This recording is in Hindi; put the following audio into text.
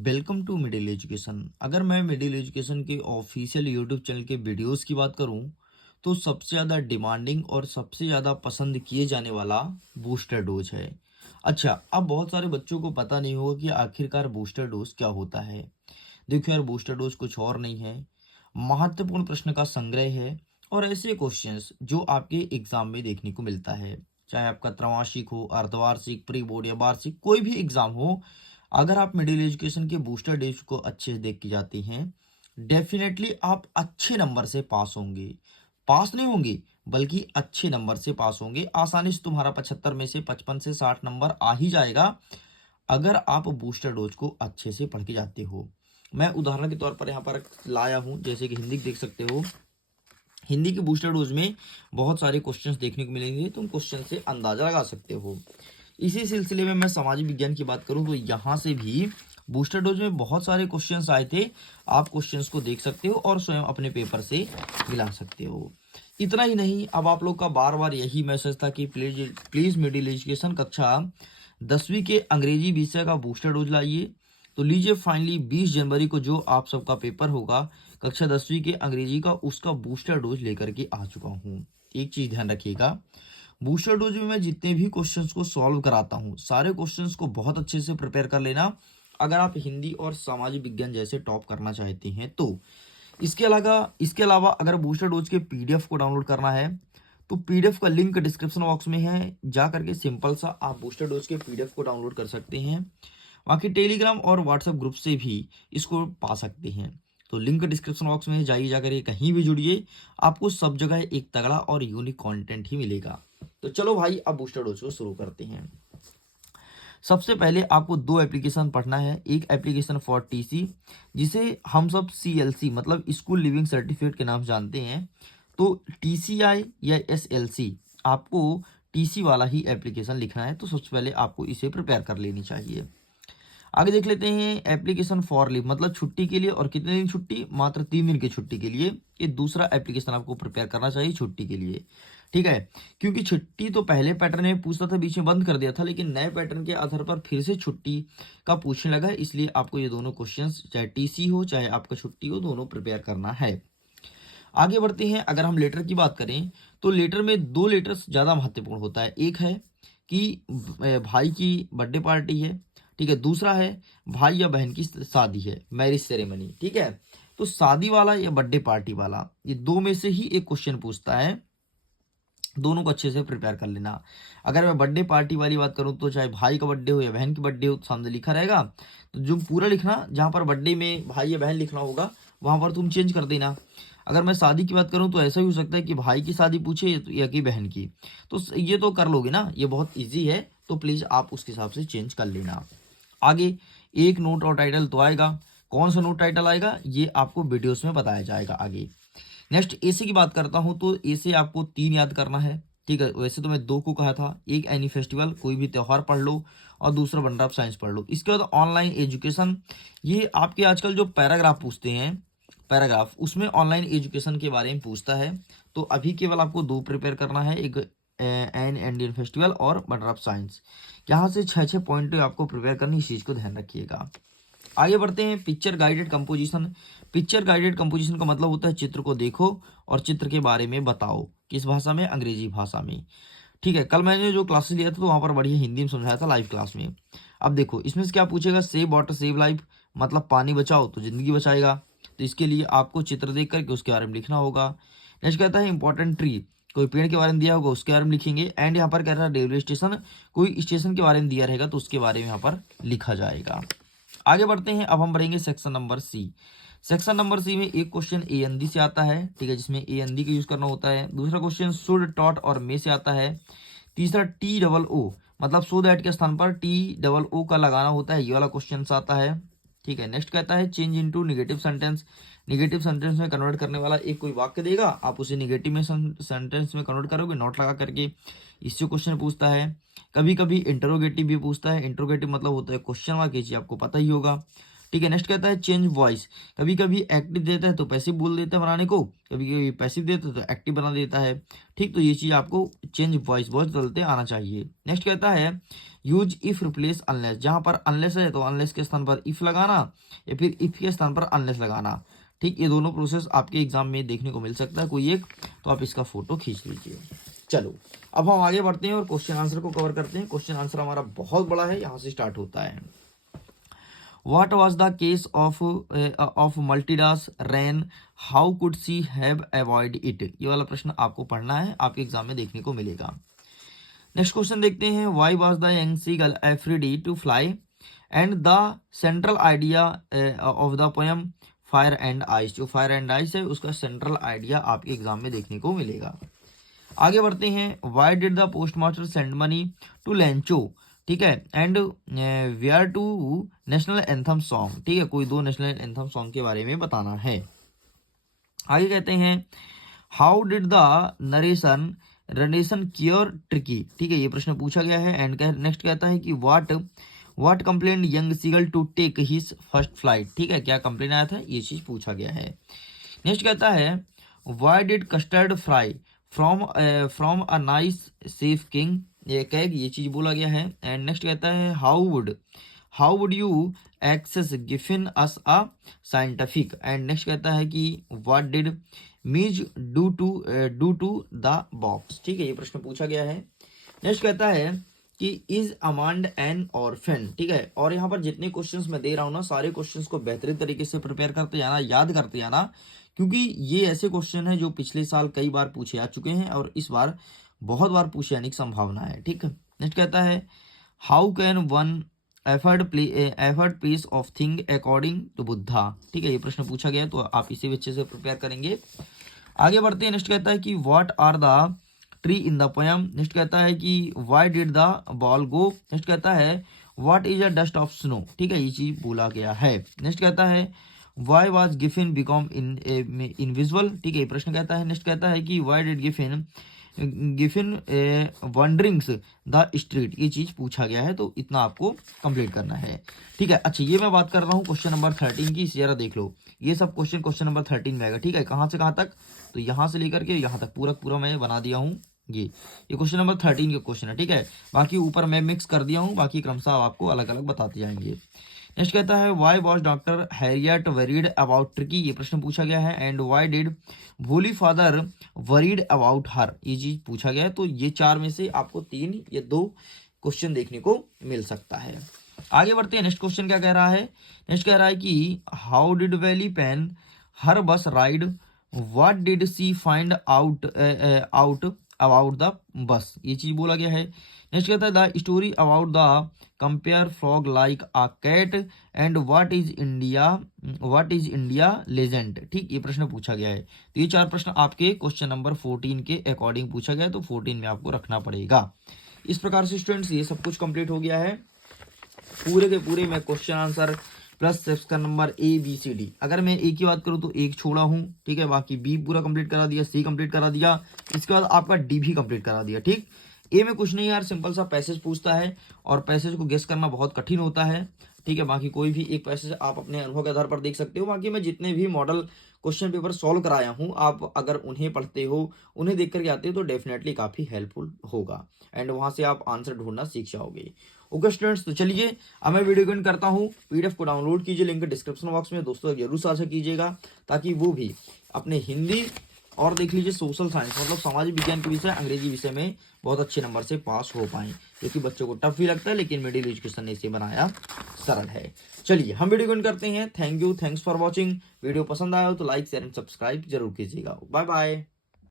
Welcome to middle education. अगर मैं मिडिल एजुकेशन के ऑफिशियल यूट्यूब चैनल के वीडियोस की बात करूं तो सबसे ज़्यादा डिमांडिंग और सबसे ज़्यादा पसंद किए जाने वाला बूस्टर डोज है। अच्छा, अब बहुत सारे बच्चों को पता नहीं होगा कि आखिरकार बूस्टर डोज क्या होता है। देखो यार, बूस्टर डोज कुछ और नहीं है, महत्वपूर्ण प्रश्न का संग्रह है और ऐसे क्वेश्चंस जो आपके एग्जाम में देखने को मिलता है। चाहे आपका त्रैमासिक हो, अर्धवार्षिक, प्री बोर्ड या वार्षिक, कोई भी एग्जाम हो, अगर आप मिडिल एजुकेशन के बूस्टर डेज को अच्छे से देख के जाते हैं, डेफिनेटली आप अच्छे नंबर से पास होंगे। पास नहीं होंगे, बल्कि अच्छे नंबर से पास होंगे। आसानी से तुम्हारा 75 में से 55 से 60 नंबर आ ही जाएगा, अगर आप बूस्टर डोज को अच्छे से पढ़ के जाते हो। मैं उदाहरण के तौर पर यहाँ पर लाया हूँ, जैसे कि हिंदी देख सकते हो। हिंदी के बूस्टर डोज में बहुत सारे क्वेश्चंस देखने को मिलेंगे, तुम क्वेश्चन से अंदाजा लगा सकते हो। इसी सिलसिले में मैं सामाजिक विज्ञान की बात करूं तो यहाँ से भी बूस्टर डोज में बहुत सारे क्वेश्चंस आए थे। आप क्वेश्चंस को देख सकते हो और स्वयं अपने पेपर से मिला सकते हो। इतना ही नहीं, अब आप लोग का बार बार यही मैसेज था कि प्लीज प्लीज मिडिल एजुकेशन कक्षा 10वीं के अंग्रेजी विषय का बूस्टर डोज लाइए। तो लीजिए, फाइनली 20 जनवरी को जो आप सबका पेपर होगा कक्षा 10वीं के अंग्रेजी का, उसका बूस्टर डोज लेकर के आ चुका हूँ। एक चीज ध्यान रखिएगा, बूस्टर डोज में मैं जितने भी क्वेश्चंस को सॉल्व कराता हूँ, सारे क्वेश्चंस को बहुत अच्छे से प्रिपेयर कर लेना, अगर आप हिंदी और सामाजिक विज्ञान जैसे टॉप करना चाहते हैं तो। इसके अलावा अगर बूस्टर डोज के पीडीएफ को डाउनलोड करना है तो पीडीएफ का लिंक डिस्क्रिप्शन बॉक्स में है, जा करके सिंपल सा आप बूस्टर डोज के पीडीएफ को डाउनलोड कर सकते हैं। बाकी टेलीग्राम और व्हाट्सएप ग्रुप से भी इसको पा सकते हैं। तो लिंक डिस्क्रिप्शन बॉक्स में जाइए, जाकर के कहीं भी जुड़िए, आपको सब जगह एक तगड़ा और यूनिक कंटेंट ही मिलेगा। तो चलो भाई, अब बूस्टर डोज को शुरू करते हैं। सबसे पहले आपको दो एप्लीकेशन पढ़ना है। एक एप्लीकेशन फॉर टीसी, जिसे हम सब सीएलसी मतलब स्कूल लिविंग सर्टिफिकेट के नाम जानते हैं। तो टीसीआई या एसएलसी, आपको टीसी वाला ही एप्लीकेशन लिखना है। तो सबसे पहले आपको इसे प्रिपेयर कर लेनी चाहिए। आगे देख लेते हैं एप्लीकेशन फॉर लीव, मतलब छुट्टी के लिए। और कितने दिन छुट्टी? मात्र 3 दिन की छुट्टी के लिए ये दूसरा एप्लीकेशन आपको प्रिपेयर करना चाहिए छुट्टी के लिए। ठीक है, क्योंकि छुट्टी तो पहले पैटर्न में पूछता था, बीच में बंद कर दिया था, लेकिन नए पैटर्न के आधार पर फिर से छुट्टी का पूछने लगा है, इसलिए आपको ये दोनों क्वेश्चंस, चाहे टीसी हो चाहे आपका छुट्टी हो, दोनों प्रिपेयर करना है। आगे बढ़ते हैं। अगर हम लेटर की बात करें तो लेटर में दो लेटर्स ज़्यादा महत्वपूर्ण होता है। एक है कि भाई की बर्थडे पार्टी है, ठीक है। दूसरा है भाई या बहन की शादी है, मैरिज सेरेमनी, ठीक है। तो शादी वाला या बर्थडे पार्टी वाला, ये दो में से ही एक क्वेश्चन पूछता है। दोनों को अच्छे से प्रिपेयर कर लेना। अगर मैं बर्थडे पार्टी वाली बात करूं तो चाहे भाई का बर्थडे हो या बहन की बर्थडे हो, तो सामने लिखा रहेगा। तो जो पूरा लिखना, जहां पर बर्थडे में भाई या बहन लिखना होगा वहां पर तुम चेंज कर देना। अगर मैं शादी की बात करूं तो ऐसा भी हो सकता है कि भाई की शादी पूछे या कि बहन की, तो ये तो कर लोगे ना, ये बहुत ईजी है। तो प्लीज आप उसके हिसाब से चेंज कर लेना। आगे एक नोट और टाइटल तो आएगा। कौन सा नोट टाइटल आएगा ये आपको वीडियोस में बताया जाएगा आगे। नेक्स्ट एसे की बात करता हूं तो एसे आपको 3 याद करना है, ठीक है। वैसे तो मैं 2 को कहा था, एक एनी फेस्टिवल, कोई भी त्यौहार पढ़ लो, और दूसरा वंडर ऑफ साइंस पढ़ लो। इसके बाद ऑनलाइन एजुकेशन, ये आपके आजकल जो पैराग्राफ पूछते हैं, पैराग्राफ उसमें ऑनलाइन एजुकेशन के बारे में पूछता है। तो अभी केवल आपको 2 प्रिपेयर करना है, एक एन इंडियन फेस्टिवल और वंडर ऑफ साइंस। यहाँ से 6 पॉइंट आपको प्रिपेयर करनी, इस चीज़ को ध्यान रखिएगा। आगे बढ़ते हैं। Picture guided composition. Picture guided composition का मतलब होता है चित्र को देखो और चित्र के बारे में बताओ। किस भाषा में? अंग्रेजी भाषा में, ठीक है। कल मैंने जो क्लासेस लिया था तो वहां पर बढ़िया हिंदी में समझाया था लाइव क्लास में। अब देखो इसमें से क्या पूछेगा, सेव वाटर सेव लाइफ, मतलब पानी बचाओ तो जिंदगी बचाएगा। तो इसके लिए आपको चित्र देख करके उसके बारे में लिखना होगा। नेक्स्ट कहता है इंपॉर्टेंट ट्री, कोई पेड़ के बारे में दिया होगा उसके बारे में लिखेंगे। एंड यहाँ पर कह रहा है रेलवे स्टेशन, कोई स्टेशन के बारे में दिया रहेगा तो उसके बारे में यहाँ पर लिखा जाएगा। आगे बढ़ते हैं। अब हम बढ़ेंगे section number C. Section number C में एक क्वेश्चन ए एन डी से आता है, ठीक है, जिसमें ए एन डी का यूज करना होता है। दूसरा क्वेश्चन शुड, टॉट और मे से आता है। तीसरा टी डबल ओ, मतलब सो दैट के स्थान पर टी डबल ओ का लगाना होता है, ये वाला क्वेश्चन आता है, ठीक है। नेक्स्ट कहता है change into negative sentence. Negative sentence में कन्वर्ट करने वाला एक कोई वाक्य देगा, आप उसे नेगेटिव में सेंटेंस में कन्वर्ट करोगे नोट लगा करके। इससे क्वेश्चन पूछता है। कभी कभी इंटरोगेटिव भी पूछता है। इंटरोगेटिव मतलब होता है क्वेश्चन मार्क, ये चीज आपको पता ही होगा। ठीक है। नेक्स्ट कहता है चेंज वॉइस, कभी कभी एक्टिव देता है तो पैसिव बोल देता है बनाने को, कभी कभी पैसिव देता है तो एक्टिव बना देता है। ठीक, तो ये चीज आपको चेंज वॉइस बहुत चलते आना चाहिए। नेक्स्ट कहता है यूज इफ रिप्लेस अनलेस, जहां पर अनलेस है तो अनलेस के स्थान पर इफ लगाना या फिर इफ के स्थान पर अनलेस लगाना। ठीक, ये दोनों प्रोसेस आपके एग्जाम में देखने को मिल सकता है कोई एक, तो आप इसका फोटो खींच लीजिए। चलो अब हम आगे बढ़ते हैं और क्वेश्चन आंसर को कवर करते हैं। क्वेश्चन आंसर हमारा बहुत बड़ा है, यहाँ से स्टार्ट होता है। What was the case of Maltida's reign? How could she have avoided it? ये वाला प्रश्न आपको पढ़ना है, आपके एग्जाम में देखने को मिलेगा। नेक्स्ट क्वेश्चन देखते हैं। Why was the young seagull afraid to fly? And the central idea of the poem Fire and Ice, जो Fire and Ice है उसका सेंट्रल आइडिया आपके एग्जाम में देखने को मिलेगा। आगे बढ़ते हैं। Why did the postmaster send money to Lencho? ठीक है, and where to national anthem song. ठीक है, कोई दो नेशनल एंथम सॉन्ग के बारे में बताना है। आगे कहते हैं how did the narration cure tricky. ठीक है, ये प्रश्न पूछा गया है। एंड नेक्स्ट कहता है कि what complain young seagull to take his first flight. ठीक है, क्या कंप्लेन आया था, ये चीज पूछा गया है। नेक्स्ट कहता है why did custard fry from a nice safe king, ये कैग, ये चीज बोला गया है। एंड नेक्स्ट कहता है how would you access Griffin as a scientific. And next कहता है कि what did Mij do to the box. ठीक है, ये प्रश्न पूछा गया है। नेक्स्ट कहता है कि इज अमांड एन ऑर्फन। ठीक है, और यहाँ पर जितने क्वेश्चंस मैं दे रहा हूँ ना, सारे क्वेश्चंस को बेहतरीन तरीके से प्रिपेयर करते जाना, याद करते जाना, क्योंकि ये ऐसे क्वेश्चन है जो पिछले साल कई बार पूछे आ चुके हैं और इस बार बहुत बार पूछे जाने की संभावना है। ठीक है, नेक्स्ट कहता है how can one effort piece of thing according to Buddha. ठीक है, ये प्रश्न पूछा गया है, तो आप इसे भी अच्छे से प्रिपेयर करेंगे। आगे बढ़ते हैं। नेक्स्ट कहता है कि what are the tree in the poem. Next कहता है कि why did the ball go. Next कहता है what is a dust of snow. ठीक है, ये चीज बोला गया है। नेक्स्ट कहता है why was Griffin become invisible. ठीक है, ये प्रश्न कहता है। नेक्स्ट कहता है कि why did Griffin wanderings the street, ये चीज पूछा गया है, तो इतना आपको कंप्लीट करना है। ठीक है, अच्छा ये मैं बात कर रहा हूँ क्वेश्चन नंबर 13 की, जरा देख लो। ये सब क्वेश्चन नंबर 13 में आएगा। ठीक है, कहाँ से कहाँ तक, तो यहाँ से लेकर के यहाँ तक पूरा मैं बना दिया हूँ। ये क्वेश्चन नंबर 13 के क्वेश्चन है। ठीक है, बाकी ऊपर मैं मिक्स कर दिया हूँ, बाकी क्रमशः आपको अलग अलग बताते जाएंगे। नेक्स्ट कहता है why was doctor Harriet worried about tricky, ये प्रश्न पूछा गया है। एंड व्हाई डिड भोली फादर वरीड अबाउट हर, ये चीज पूछा गया है। तो ये चार में से आपको 3 या 2 क्वेश्चन देखने को मिल सकता है। आगे बढ़ते हैं। नेक्स्ट क्वेश्चन क्या कह रहा है। नेक्स्ट कह रहा है कि how did Valli plan her bus ride, what did she find out about the bus, ये चीज बोला गया है। नेक्स्ट कहता है the story about the compare frog like a cat and what is India legend. ठीक, ये प्रश्न पूछा गया है। तो ये 4 प्रश्न आपके क्वेश्चन नंबर 14 के अकॉर्डिंग पूछा गया है, तो 14 में आपको रखना पड़ेगा। इस प्रकार से स्टूडेंट्स ये सब कुछ कंप्लीट हो गया है। पूरे के पूरे मैं question answer plus section number ABCD, अगर मैं A की बात करूं तो 1 छोड़ा हूं। ठीक है, बाकी B पूरा कंप्लीट करा दिया, C कंप्लीट करा दिया, इसके बाद आपका D भी कंप्लीट करा दिया। ठीक, A में कुछ नहीं यार, सिंपल सा पैसेज पूछता है और पैसेज को गेस करना बहुत कठिन होता है। ठीक है, बाकी कोई भी एक पैसेज आप अपने अनुभव के आधार पर देख सकते हो। बाकी मैं जितने भी मॉडल क्वेश्चन पेपर सॉल्व कराया हूँ, आप अगर उन्हें पढ़ते हो, उन्हें देख करके आते हो, तो डेफिनेटली काफी हेल्पफुल होगा एंड वहां से आप आंसर ढूंढना सीख जाओगे। ओके स्टूडेंट्स, तो चलिए अब मैं वीडियो को एंड करता हूँ। PDF को डाउनलोड कीजिए, लिंक डिस्क्रिप्शन बॉक्स में, दोस्तों जरूर साझा कीजिएगा ताकि वो भी अपने हिंदी और देख लीजिए सोशल साइंस मतलब सामाजिक विज्ञान के विषय, अंग्रेजी विषय में बहुत अच्छे नंबर से पास हो पाए, क्योंकि बच्चों को टफ भी लगता है, लेकिन मिडिल एजुकेशन ने इसे बनाया सरल है। चलिए हम वीडियो को एंड करते हैं। Thank you, thanks for watching. Video पसंद आया हो तो लाइक शेयर एंड सब्सक्राइब जरूर कीजिएगा। Bye bye.